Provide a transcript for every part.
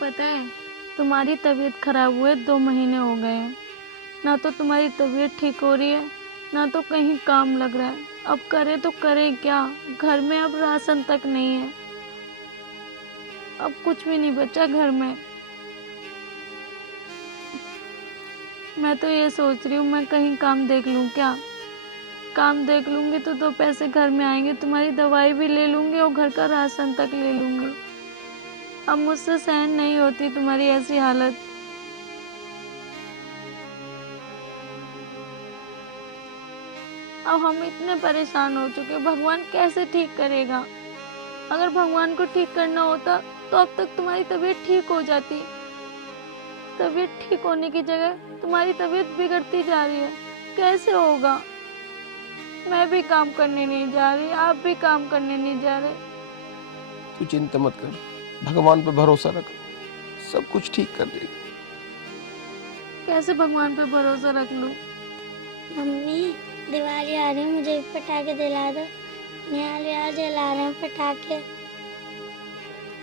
पता है, तुम्हारी तबीयत खराब हुए 2 महीने हो गए हैं। ना तो तुम्हारी तबीयत ठीक हो रही है, ना तो कहीं काम लग रहा है। अब करे तो करे क्या? घर में अब राशन तक नहीं है। अब कुछ भी नहीं बचा घर में। मैं तो ये सोच रही हूँ मैं कहीं काम देख लूँ क्या। काम देख लूँगी तो 2 पैसे घर में आएंगे, तुम्हारी दवाई भी ले लूँगी और घर का राशन तक ले लूँगी। अब मुझसे सहन नहीं होती तुम्हारी ऐसी हालत। अब हम इतने परेशान हो चुके, भगवान कैसे ठीक करेगा? अगर भगवान को ठीक करना होता तो अब तक तुम्हारी तबीयत ठीक हो जाती। तबीयत ठीक होने की जगह तुम्हारी तबीयत बिगड़ती जा रही है। कैसे होगा? मैं भी काम करने नहीं जा रही, आप भी काम करने नहीं जा रहे। तू चिंता मत कर, भगवान पे भरोसा रख, सब कुछ ठीक कर देगा। कैसे भगवान पे भरोसा रख लूं? मम्मी, दिवाली आ रही है, मुझे पटाखे दिला दो। निहाल यार जला रहे हैं पटाखे।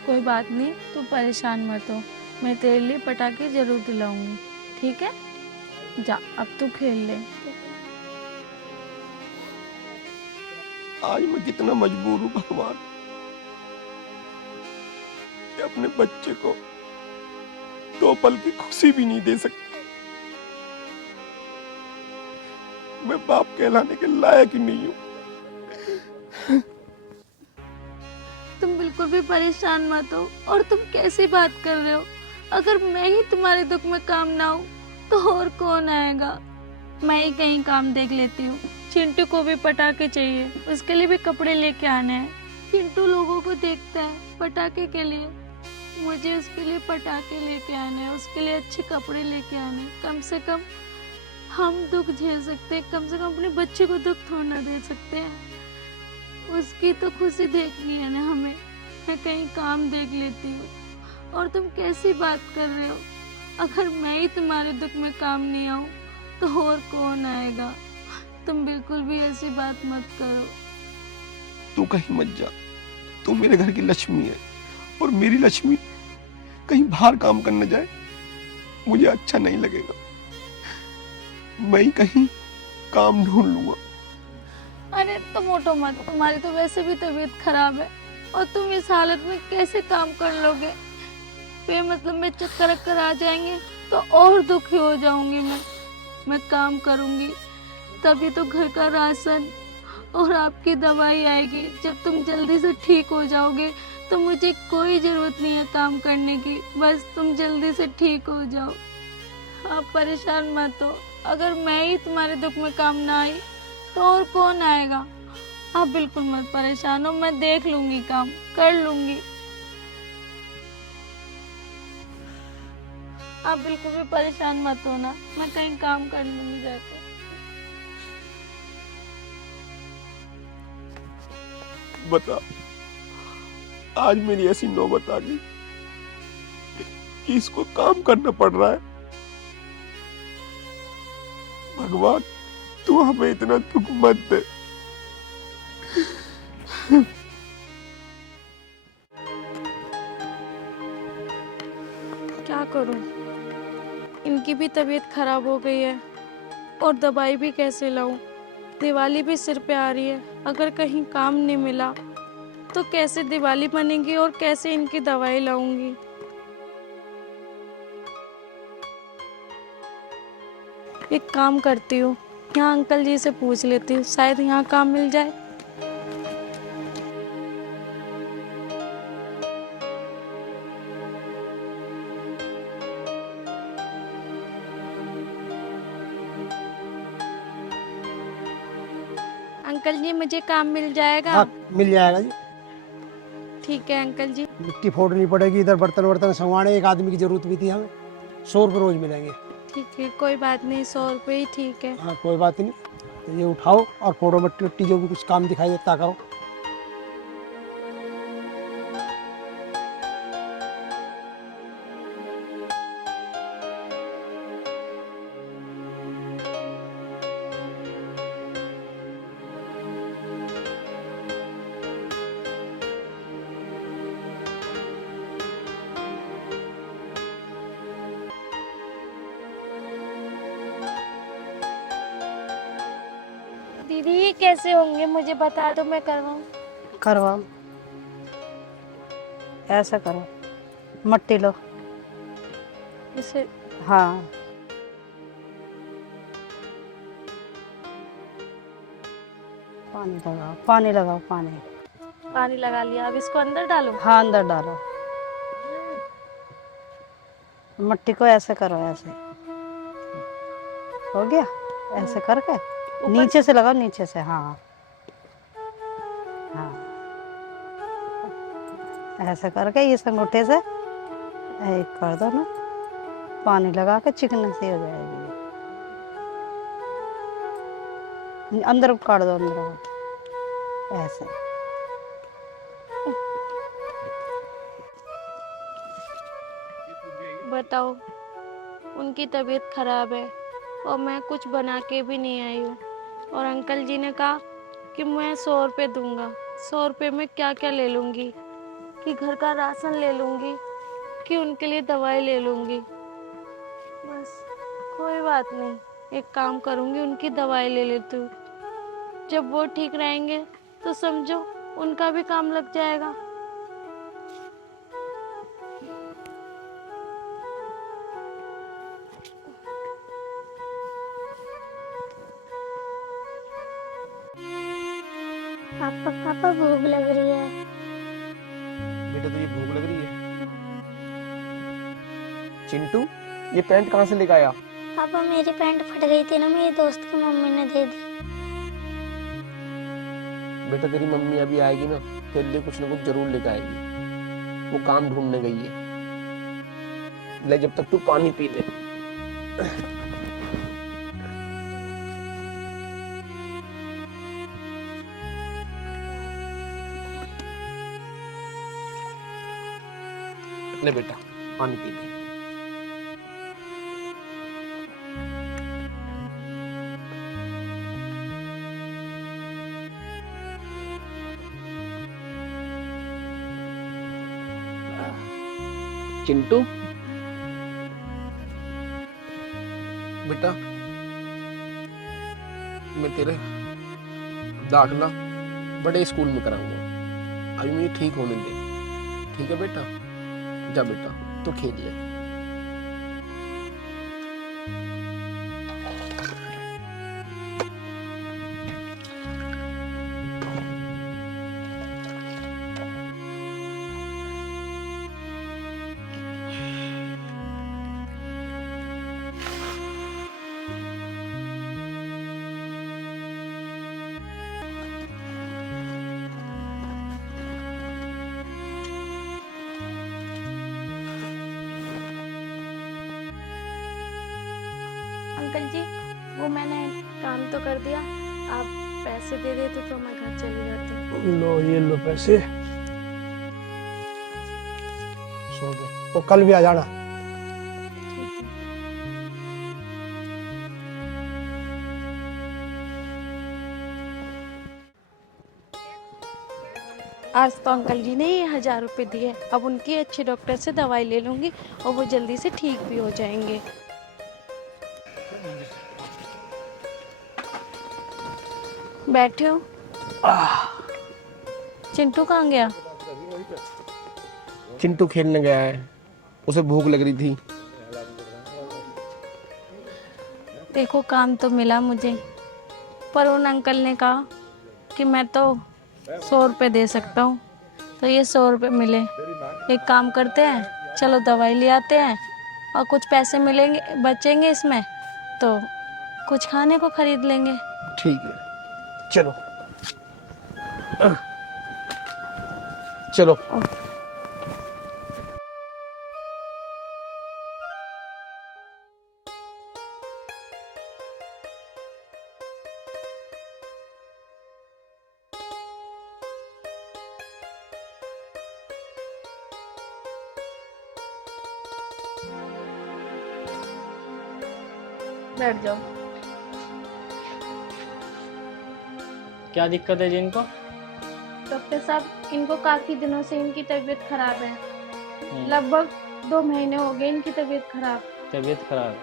कोई बात नहीं, तू परेशान मत हो। मैं तेरे लिए पटाखे जरूर दिलाऊंगी, ठीक है? जा, अब तू खेल ले। आज मैं कितना मजबूर हूँ भगवान कि अपने बच्चे को 2 पल की खुशी भी नहीं दे सकता। मैं बाप कहलाने के लायक ही नहीं हूँ। तुम बिल्कुल भी परेशान मत हो। और तुम कैसी बात कर रहे हो? अगर मैं ही तुम्हारे दुख में काम ना हूँ तो और कौन आएगा? मैं ही कहीं काम देख लेती हूँ। चिंटू को भी पटाखे चाहिए, उसके लिए भी कपड़े लेके आने हैं। चिंटू लोगों को देखता है पटाखे के लिए, मुझे उसके लिए पटाखे लेके आने हैं, उसके लिए अच्छे कपड़े लेके आने हैं। कम से कम हम दुख झेल सकते हैं, कम से कम अपने बच्चे को दुख थोड़ा ना दे सकते हैं। उसकी तो खुशी देखनी है ना हमें। मैं कहीं काम देख लेती हूँ। और तुम कैसी बात कर रहे हो? अगर मैं ही तुम्हारे दुख में काम नहीं आऊँ तो और कौन आएगा? तुम बिल्कुल भी ऐसी बात मत करो। तू कहीं मत जा, तू मेरे घर की लक्ष्मी है और मेरी लक्ष्मी कहीं बाहर काम करने जाए मुझे अच्छा नहीं लगेगा। मैं ही कहीं काम ढूंढ लूंगा। अरे तुम उठो मत, तुम्हारी तो वैसे भी तबीयत खराब है और तुम इस हालत में कैसे काम कर लोगे? मतलब में चक्कर अक्कर आ जाएंगे तो और दुखी हो जाऊंगी मैं काम करूंगी तभी तो घर का राशन और आपकी दवाई आएगी। जब तुम जल्दी से ठीक हो जाओगे तो मुझे कोई जरूरत नहीं है काम करने की, बस तुम जल्दी से ठीक हो जाओ। आप परेशान मत हो। अगर मैं ही तुम्हारे दुख में काम ना आई तो और कौन आएगा? आप बिल्कुल मत परेशान हो, मैं देख लूंगी, काम कर लूंगी। आप बिल्कुल भी परेशान मत होना, मैं कहीं काम कर लूंगी जाकर। बता, आज मेरी ऐसी नौबत आ गई कि इसको काम करना पड़ रहा है। भगवान, तू हमें इतना दुख मत दे। क्या करूं? इनकी भी तबीयत खराब हो गई है और दवाई भी कैसे लाऊं? दिवाली भी सिर पे आ रही है, अगर कहीं काम नहीं मिला तो कैसे दिवाली मनेगी और कैसे इनकी दवाई लाऊंगी? एक काम करती हूँ, यहाँ अंकल जी से पूछ लेती हूँ, शायद यहाँ काम मिल जाए। अंकल जी, मुझे काम मिल जाएगा? हाँ, मिल जाएगा जी। ठीक है अंकल जी। मिट्टी फोड़नी पड़ेगी, इधर बर्तन वर्तन संवारने, एक आदमी की जरूरत भी थी हमें। 100 रुपये रोज मिलेंगे। ठीक है, कोई बात नहीं, 100 रुपये ही ठीक है। हाँ, कोई बात नहीं। तो ये उठाओ और फोड़ो मिट्टी उट्टी, जो भी कुछ काम दिखाई देता करो। दीदी ये कैसे होंगे मुझे बता दो, मैं करवाऊँ। करवाओ, ऐसा करो, मट्टी लो। इसे हाँ, पानी लगाओ, पानी लगाओ, पानी। पानी लगा लिया, अब इसको अंदर डालो। हाँ, अंदर डालो। मट्टी को ऐसे करो, ऐसे हो गया। ऐसे करके नीचे से लगाओ, नीचे से। हाँ हाँ, ऐसे करके इस अंगूठे से एक कर दो ना, पानी लगा के चिकन सी हो जाएगी। अंदर काट दो, अंदर ऐसे। बताओ, उनकी तबीयत खराब है और मैं कुछ बना के भी नहीं आई हूँ, और अंकल जी ने कहा कि मैं 100 रुपये दूंगा। 100 रुपये में क्या क्या ले लूँगी, कि घर का राशन ले लूँगी, कि उनके लिए दवाई ले लूँगी। बस कोई बात नहीं, एक काम करूँगी, उनकी दवाई ले लेती हूँ। जब वो ठीक रहेंगे तो समझो उनका भी काम लग जाएगा। पापा पापा भूख लग रही है। बेटा तुझे भूख लग रही है? चिंटू, ये पैंट कहाँ से लेकर आया? पापा मेरी पैंट फट गई थी ना, मेरी दोस्त की मम्मी ने दे दी। बेटा तेरी मम्मी अभी आएगी ना, तेरे लिए कुछ ना कुछ जरूर लेकर आएगी। वो काम ढूंढने गई है। ले, जब तक तू पानी पी ले। ले बेटा, पानी पी ले। चिंटू, बेटा मैं तेरे दाखिला बड़े स्कूल में कराऊंगा। अभी मुझे ठीक होने दे, ठीक है बेटा? जा बेटा, तू खेल ले। अंकल जी, वो मैंने काम तो कर दिया, आप पैसे दे देते तो मैं घर चली जाती। लो ये लो पैसे, सो दो। तो कल भी आ जाना। आज तो अंकल जी ने ये 1000 रुपये दिए, अब उनकी अच्छे डॉक्टर से दवाई ले लूंगी और वो जल्दी से ठीक भी हो जाएंगे। बैठे हो? चिंटू कहाँ गया? चिंटू खेलने गया है, उसे भूख लग रही थी। देखो काम तो मिला मुझे, पर उन अंकल ने कहा कि मैं तो 100 रुपये दे सकता हूँ, तो ये 100 रुपये मिले। एक काम करते हैं, चलो दवाई ले आते हैं और कुछ पैसे मिलेंगे बचेंगे इसमें, तो कुछ खाने को खरीद लेंगे। ठीक है, चलो चलो। बैठ जाओ। क्या दिक्कत है जी इनको? डॉक्टर साहब, इनको काफी दिनों से इनकी तबीयत खराब है, लगभग 2 महीने हो गए इनकी तबीयत खराब। तबीयत खराब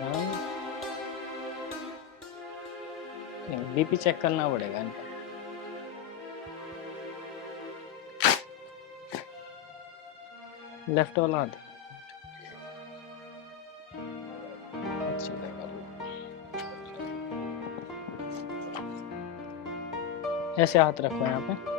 है। बीपी चेक करना पड़ेगा इनका। लेफ्ट वाला हाथ ऐसे हाथ रखो यहाँ पे।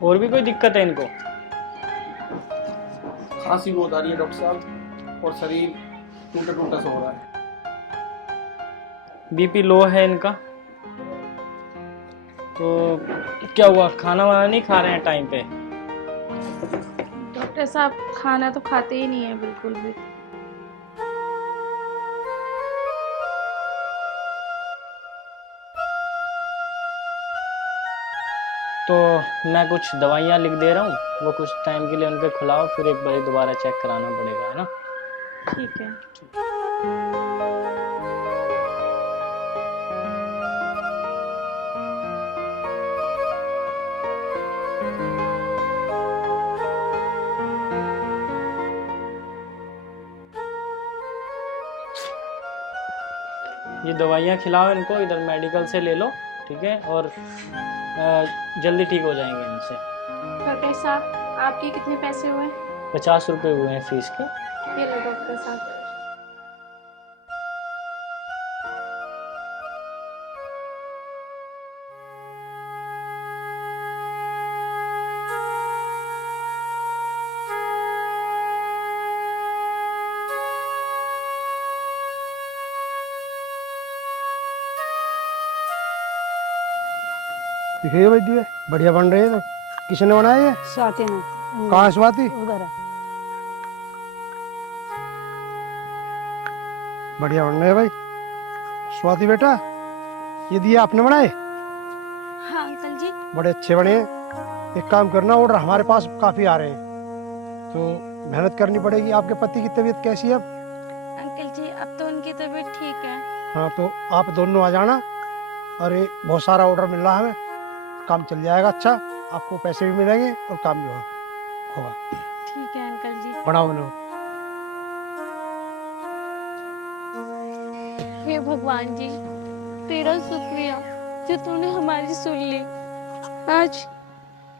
और भी कोई दिक्कत है इनको? खांसी बहुत आ रही है डॉक्टर साहब, और शरीर टूटा टूटा सा हो रहा है। बीपी लो है इनका, तो क्या हुआ, खाना वाना नहीं खा रहे हैं टाइम पे? डॉक्टर साहब खाना तो खाते ही नहीं है बिल्कुल भी। तो मैं कुछ दवाइयाँ लिख दे रहा हूँ, वो कुछ टाइम के लिए उनके खिलाओ, फिर एक बार दोबारा चेक कराना पड़ेगा, है ना? ठीक है। ये दवाइयाँ खिलाओ इनको, इधर मेडिकल से ले लो, ठीक है? और जल्दी ठीक हो जाएंगे इनसे। डॉक्टर साहब आपके कितने पैसे हुए? 50 रुपये हुए हैं फीस के। ये लो डॉक्टर साहब। दिखाइए भाई, दिए बढ़िया बन रहे हैं। तो किसने बनाया ये? स्वाति ने। कहाँ है स्वाति? उधर है। बढ़िया बन रहे हैं भाई। स्वाति बेटा, ये दिए आपने बनाए? हाँ अंकल जी। बड़े अच्छे बने हैं। एक काम करना, ऑर्डर हमारे पास काफी आ रहे हैं, तो मेहनत करनी पड़ेगी। आपके पति की तबीयत कैसी है अब? अंकल जी अब तो उनकी तबीयत ठीक है। हाँ, तो आप दोनों आ जाना। अरे बहुत सारा ऑर्डर मिल रहा है हमें, काम चल जाएगा अच्छा, आपको पैसे भी मिलेंगे और काम भी होगा। ठीक है अंकल जी। बनाओ लो। हे भगवान जी, तेरा शुक्रिया जो तूने हमारी सुन ली। आज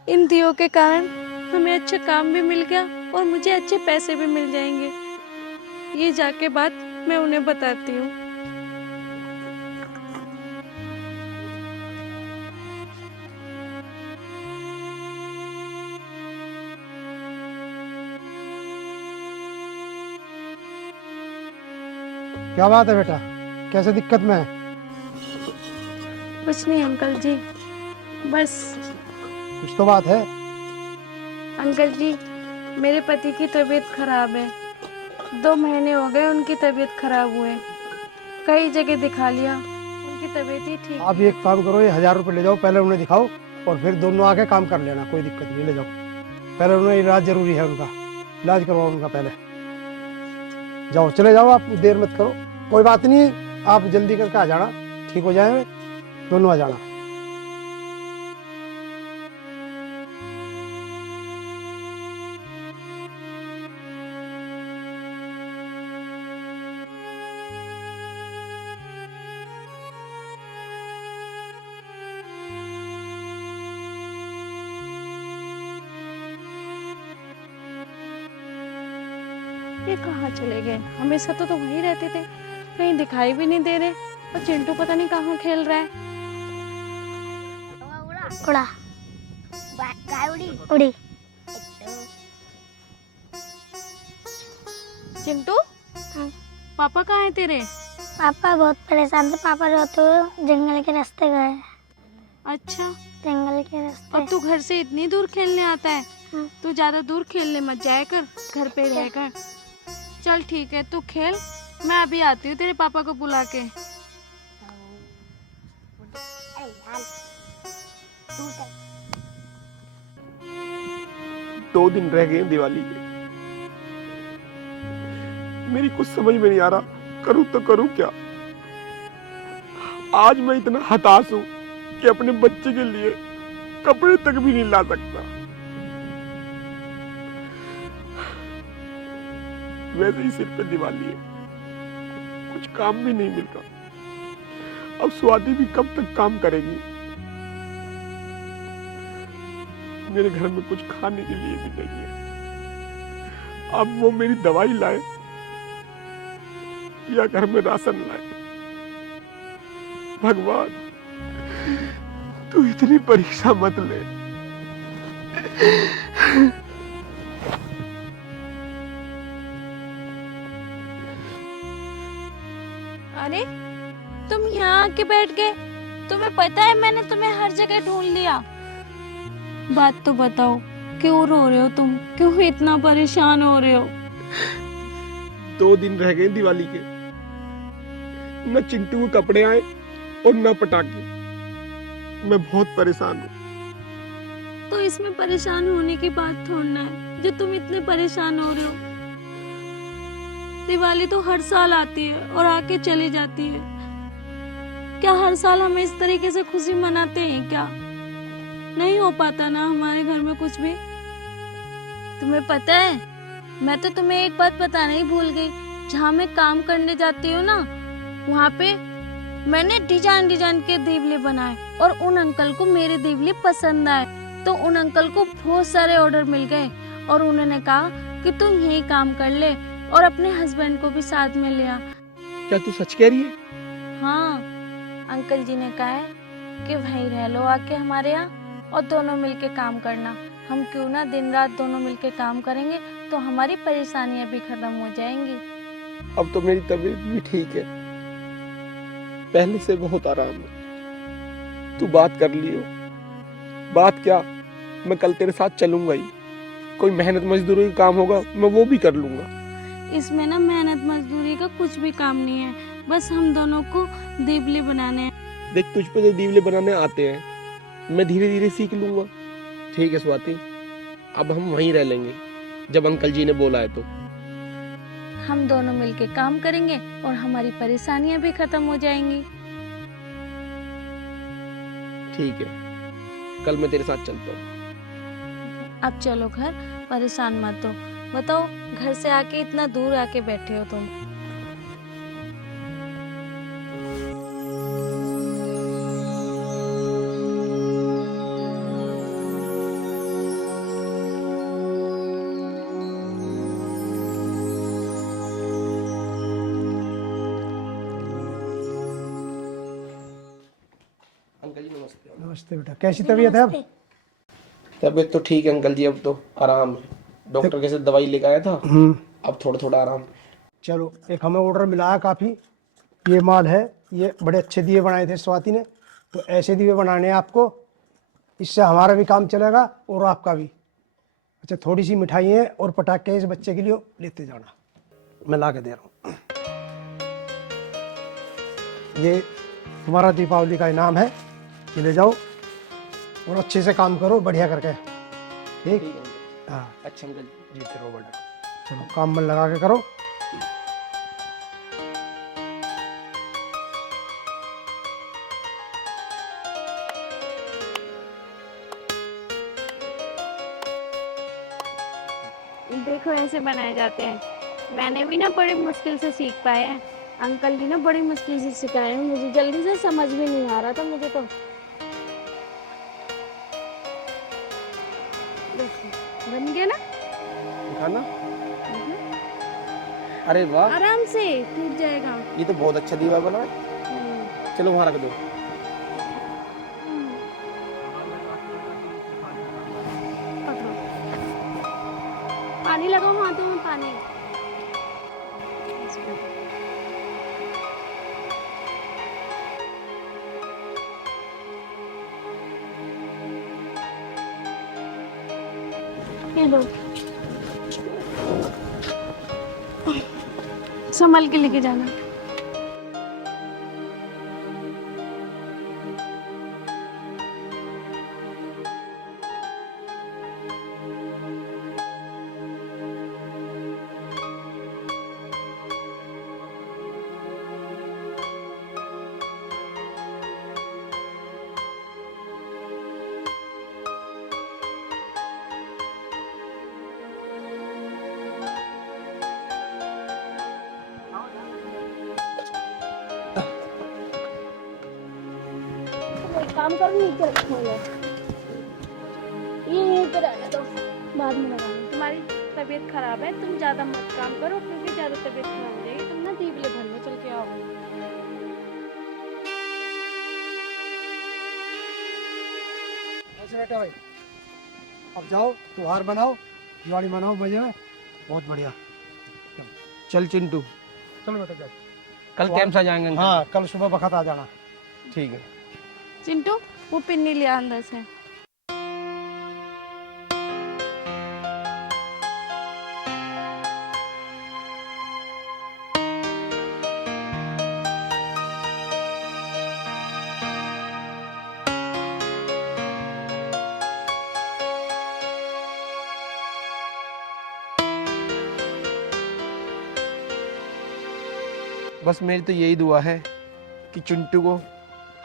इन दियों के कारण हमें अच्छा काम भी मिल गया और मुझे अच्छे पैसे भी मिल जाएंगे। ये जाके बात मैं उन्हें बताती हूँ। क्या बात है बेटा, कैसे दिक्कत में है? कुछ नहीं अंकल जी, बस कुछ तो बात है। अंकल जी मेरे पति की तबीयत खराब है। 2 महीने हो गए उनकी तबीयत खराब हुए, कई जगह दिखा लिया, उनकी तबीयत ही ठीक। आप एक काम करो, ये 1000 रुपये ले जाओ, पहले उन्हें दिखाओ और फिर दोनों आके काम कर लेना, कोई दिक्कत नहीं, ले जाओ। पहले उन्हें इलाज जरूरी है, उनका इलाज करवाओ उनका पहले। जाओ, चले जाओ, आप देर मत करो। कोई बात नहीं, आप जल्दी करके आ जाना, ठीक हो जाएंगे, दोनों आ जाना। ये कहाँ चले गए? हमेशा तो वहीं रहते थे, कहीं दिखाई भी नहीं दे रहे। और चिंटू पता नहीं कहाँ खेल रहा है। उड़ा उड़ी। चिंटू हाँ। पापा कहाँ है तेरे? पापा बहुत परेशान थे, पापा रोते हुए जंगल के रास्ते गए। अच्छा, जंगल के रास्ते। और तू घर से इतनी दूर खेलने आता है? हाँ। तू ज्यादा दूर खेलने मत जाया कर, घर पे रह कर। चल ठीक है, तू खेल, मैं अभी आती हूँ तेरे पापा को बुला के। 2 दिन रह गए हैं दिवाली के। मेरी कुछ समझ में नहीं आ रहा, करूं तो करूं क्या। आज मैं इतना हताश हूं कि अपने बच्चे के लिए कपड़े तक भी नहीं ला सकता। वैसे ही सिर पे दिवाली है, कुछ काम भी नहीं मिल रहा। अब स्वाति भी कब तक काम करेगी। मेरे घर में कुछ खाने के लिए भी नहीं है। अब वो मेरी दवाई लाए या घर में राशन लाए। भगवान, तू इतनी परीक्षा मत ले। अरे तुम यहाँ आके बैठ गए। तुम्हें पता है मैंने तुम्हें हर जगह ढूंढ लिया। बात तो बताओ, क्यों रो रहे हो तुम? क्यों इतना परेशान हो रहे हो? 2 दिन रह गए दिवाली के, न चिंटू के कपड़े आए और न पटाखे। मैं बहुत परेशान हूँ। तो इसमें परेशान होने की बात थोड़ना है जो तुम इतने परेशान हो रहे हो। दिवाली तो हर साल आती है और आके चली जाती है। क्या हर साल हम इस तरीके से खुशी मनाते हैं क्या? नहीं हो पाता ना हमारे घर में कुछ भी। तुम्हें पता है, मैं तो तुम्हें एक बात बताना ही भूल गई। जहाँ मैं काम करने जाती हूँ ना, वहाँ पे मैंने डिजाइन डिजाइन के दीवले बनाए और उन अंकल को मेरे दीवले पसंद आए। तो उन अंकल को बहुत सारे ऑर्डर मिल गए और उन्होंने कहा कि तुम यही काम कर ले और अपने हस्बैंड को भी साथ में ले आ। क्या तू सच कह रही है? हाँ, अंकल जी ने कहा है कि वहीं रह लो आके हमारे यहाँ और दोनों मिलके काम करना। हम क्यों ना दिन रात दोनों मिलके काम करेंगे तो हमारी परेशानियां भी खत्म हो जाएंगी। अब तो मेरी तबीयत भी ठीक है, पहले से बहुत आराम है। तू बात कर लियो। बात क्या, मैं कल तेरे साथ चलूंगा ही। कोई मेहनत मजदूरी का काम होगा मैं वो भी कर लूंगा। इसमें ना मेहनत मजदूरी का कुछ भी काम नहीं है, बस हम दोनों को दीवले बनाने हैं। देख, तुझ पे तो दीवले बनाने आते हैं, मैं धीरे धीरे सीख लूंगा। ठीक है स्वाति, अब हम वहीं रह लेंगे जब अंकल जी ने बोला है तो। हम दोनों मिलके काम करेंगे और हमारी परेशानियां भी खत्म हो जाएंगी। ठीक है, कल मैं तेरे साथ चलता हूँ। अब चलो घर, परेशान मत हो। बताओ, घर से आके इतना दूर आके बैठे हो तुम। अंकल जी नमस्ते। नमस्ते बेटा, कैसी तबीयत है अब? तबीयत तो ठीक है अंकल जी, अब तो आराम है। डॉक्टर के साथ दवाई लेकर आया था, अब थोड़ा थोड़ा आराम। चलो, एक हमें ऑर्डर मिला है काफ़ी। ये माल है, ये बड़े अच्छे दिए बनाए थे स्वाति ने, तो ऐसे दिए बनाने हैं आपको। इससे हमारा भी काम चलेगा और आपका भी। अच्छा, थोड़ी सी मिठाई है और पटाखे इस बच्चे के लिए लेते जाना, मैं ला के दे रहा हूँ। ये तुम्हारा दीपावली का इनाम है, ये ले जाओ और अच्छे से काम करो, बढ़िया करके। ठीक? हाँ, अच्छा अंकल जी, जीते रहो बेटा। चलो, काम मन लगा के करो। देखो, ऐसे बनाए जाते हैं। मैंने भी ना बड़ी मुश्किल से सीख पाए हैं। अंकल जी ने बड़ी मुश्किल से सिखाए हैं, मुझे जल्दी से समझ में नहीं आ रहा था मुझे तो। देखो, बन गया ना? खाना? अरे वाह, आराम से टूट जाएगा। ये तो बहुत अच्छा दीवा बना है। चलो वहां रख दो। पकड़ो, पानी लगाओ हाथों में, पानी। ये लो, संभल के लेके जाना। काम करो, नीचे रखूंगा। ये यहीं पे रहने दो, बाद में लगाऊंगी। तुम्हारी तबीयत खराब है, तुम ज्यादा मत काम करो क्योंकि ज्यादा तबीयत खराब हो जाएगी। तुम ना दीपले भर लो, चल के आओ। ऐसे बेटा भाई, अब जाओ त्योहार बनाओ, दिवाली मनाओ मजे में, बहुत बढ़िया। चल चिंटू, चलो बेटा जाओ। कल कैंप से जाएंगे अंकल। हाँ, कल सुबह बखत आ जाना। ठीक है। चिंटू, वो पिन्नी लिया अंदर से। बस मेरी तो यही दुआ है कि चिंटू को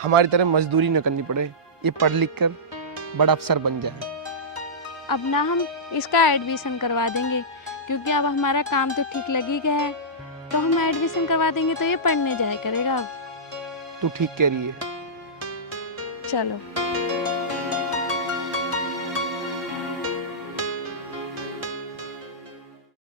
हमारी तरह मजदूरी न करनी पड़े, ये पढ़ लिख कर बड़ा अफसर बन जाए। अब ना हम इसका एडमिशन करवा देंगे क्योंकि अब हमारा काम तो ठीक लग ही गया है, तो हम एडमिशन करवा देंगे तो ये पढ़ने जाया करेगा अब। तू ठीक कह रही है। चलो।